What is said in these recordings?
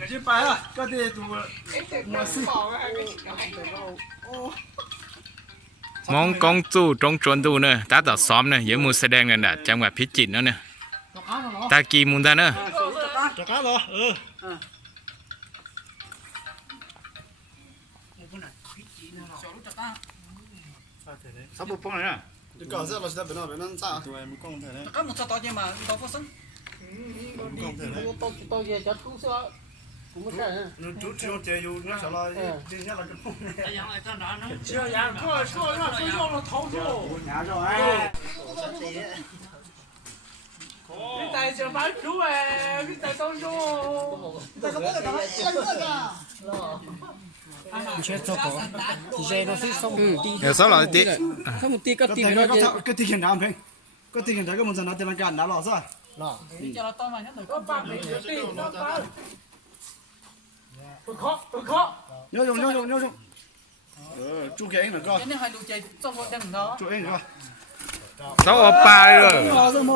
个就白了，个的都没事。มองกองจู่ตรงจวนดูเนอะตาต่อซ้อมเนอะเยอะมูแสดงกันอะจังหวัดพิจิตรเนอะเนี่ยตากีมุนตาเนอะจักรเหรอ啥不碰人？你搞这老是在本那边能咋？对，没讲他嘞。这没啥大件嘛，老发生。没讲他嘞。到夜就出去了，不是人。那就只有这有那啥了，人家那个碰的。哎呀，在哪呢？这样，说让睡觉了，逃走。伢着哎。你带小白猪哎，你带当猪。这个这个。以前做过，以前都是送地， เดี๋ยวซ้อมหล่อติ 他们地个地个个地检查平，个地检查个门诊拿地方干拿了是吧？那，你叫他当晚上那个把那个地那把，不考，牛种，猪给那个，今天还录在中国的呢，猪给那个， ซ้อมออกปลาเลย 搞什么？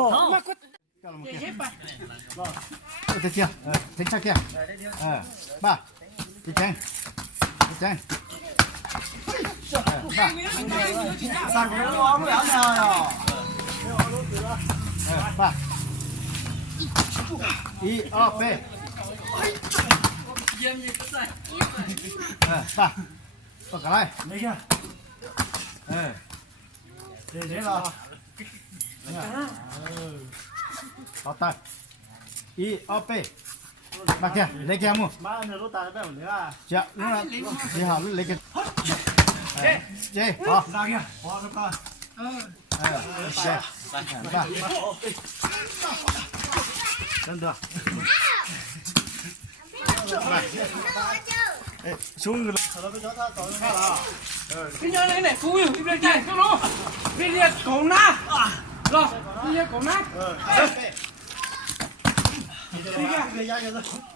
也也办，这天，停下天，爸，一天。三个人挖不了呀！爸，一二背，爸，不过来，没事，这了，好的，一二背。มาแกเล็กแกมูมาเนื้อรถตายแบบนี้อ่ะเจ้านู่นน่ะนี่หาเล็กกันเจ๊พอตายแกพอแล้วก็เจ๊มา真的哎兄弟好了别叫他找人看了啊你叫那个服务员这边进走路你这狗呢是吧你这狗呢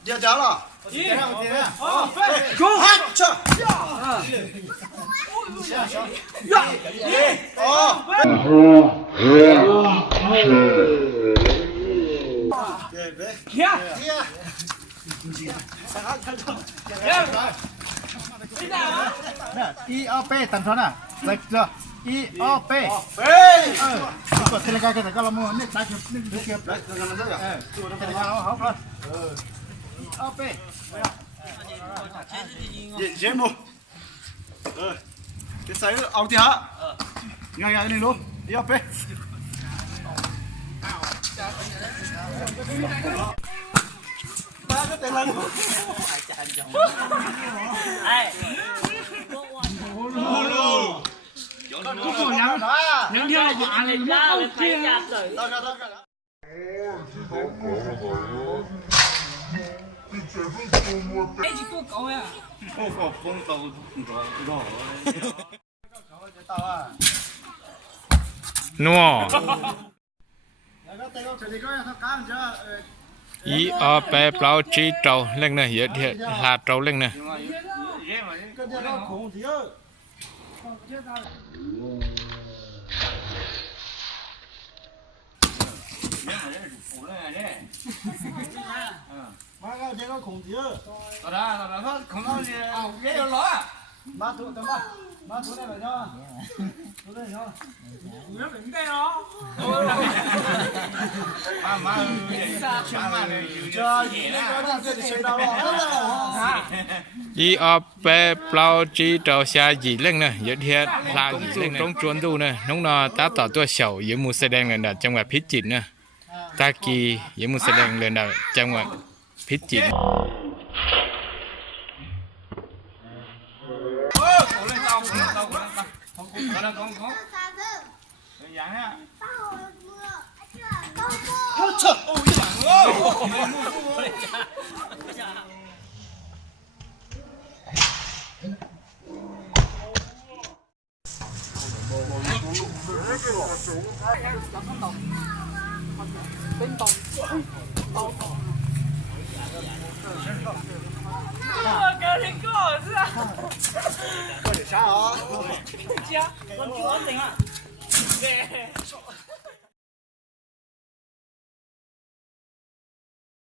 要着了，好，走，去，一二背等穿啊，来这。一二背，กดทีละการกันแต่ก็ละมือนี่ตายเก็บนี่เก็บเลยกันนั่นเลยทีละการเอาเขา一二背，节目，这ใส่เอาที่ฮะง่ายๆนี่ลูก一二背，มาก็เต็มแล้ว哎，两条马嘞，拉了拍下手。哎，你多高呀？我风高高。นัวอีออแปรเปล่าจีเจ้าเล่งเนอะเยอะเทียลาเจ้าเล่งเนอะมาเอาเจ้าของเยอะ ตอนนั้นเขาของเราเนี่ยเยอะร้อย มาถูกแต่มาถูกได้ไหมเนาะถูกได้เนาะ เยอะเป็นได้เนาะมา这那个这里谁到了？อีออแปรเปล่าจีเจ้าชาหยีเล่งเนอะเยอะเทียลาหยีเล่งตรงจวนดูเนอะน้องนอตาต่อตัวเฉาเยอะมูแสดงเงินดาจังหวัดพิจิตรเนอะตากีเยอะมูแสดงเงินดาจังหวัดพิจิตร冰凍。